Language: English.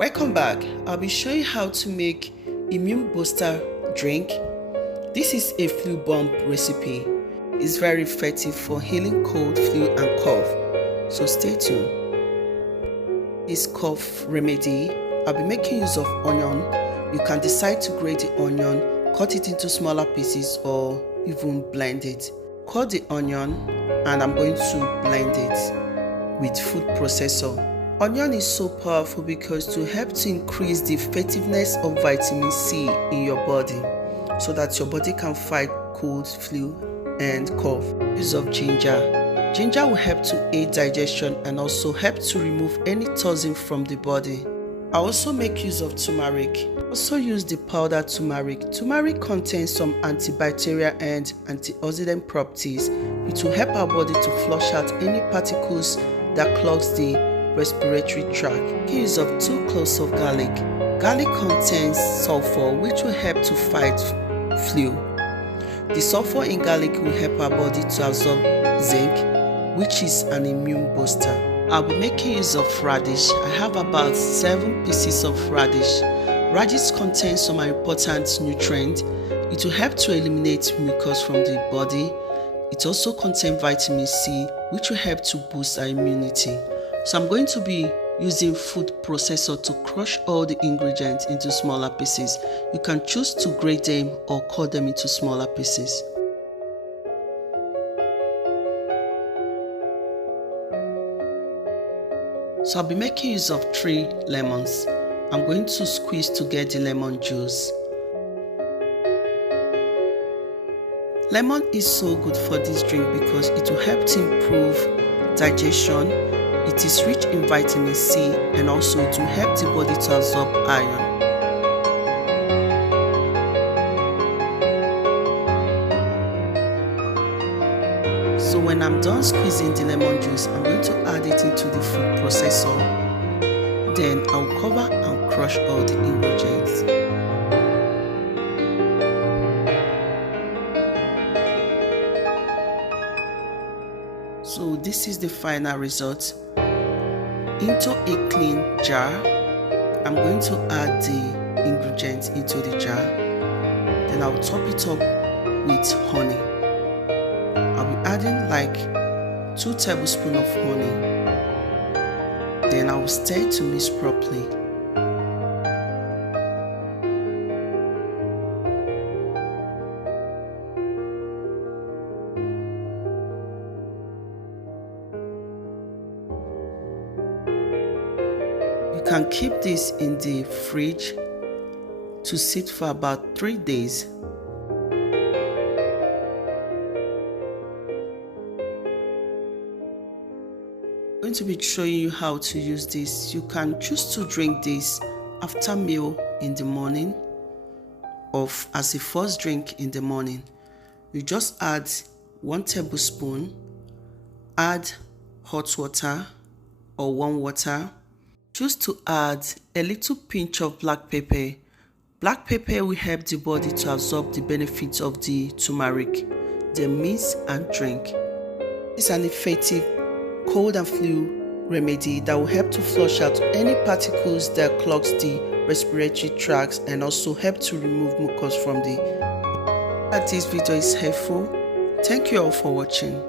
Welcome back. I'll be showing you how to make immune booster drink. This is a flu bomb recipe. It's very effective for healing cold, flu and cough. So stay tuned. This cough remedy, I'll be making use of onion. You can decide to grate the onion, cut it into smaller pieces or even blend it. Cut the onion and I'm going to blend it with food processor. Onion is so powerful because to help to increase the effectiveness of vitamin C in your body so that your body can fight cold, flu and cough. Use of ginger. Ginger will help to aid digestion and also help to remove any toxin from the body. I also make use of turmeric. Also use the powdered turmeric. Turmeric contains some antibacterial and antioxidant properties. It will help our body to flush out any particles that clogs the respiratory tract. Use of 2 cloves of garlic. Garlic contains sulfur which will help to fight flu. The sulfur in garlic will help our body to absorb zinc, which is an immune booster. I'll be making use of radish. I have about 7 pieces of radish. Radish contains some important nutrients. It will help to eliminate mucus from the body. It also contains vitamin C, which will help to boost our immunity. So I'm going to be using food processor to crush all the ingredients into smaller pieces. You can choose to grate them or cut them into smaller pieces. So I'll be making use of 3 lemons. I'm going to squeeze to get the lemon juice. Lemon is so good for this drink because it will help to improve digestion. It is rich in vitamin C and also it will help the body to absorb iron. So when I'm done squeezing the lemon juice, I'm going to add it into the food processor. Then I'll cover and crush all the ingredients. So this is the final result. Into a clean jar, I'm going to add the ingredients into the jar. Then I'll top it up with honey. I'll be adding like 2 tablespoons of honey. Then I will stir to mix properly. You can keep this in the fridge to sit for about 3 days. I'm going to be showing you how to use this. You can choose to drink this after meal in the morning or as a first drink in the morning. You just add 1 tablespoon, add hot water or warm water. Choose to add a little pinch of black pepper. Black pepper will help the body to absorb the benefits of the turmeric. Then mix and drink. It's an effective cold and flu remedy that will help to flush out any particles that clogs the respiratory tract and also help to remove mucus from the. That this video is helpful. Thank you all for watching.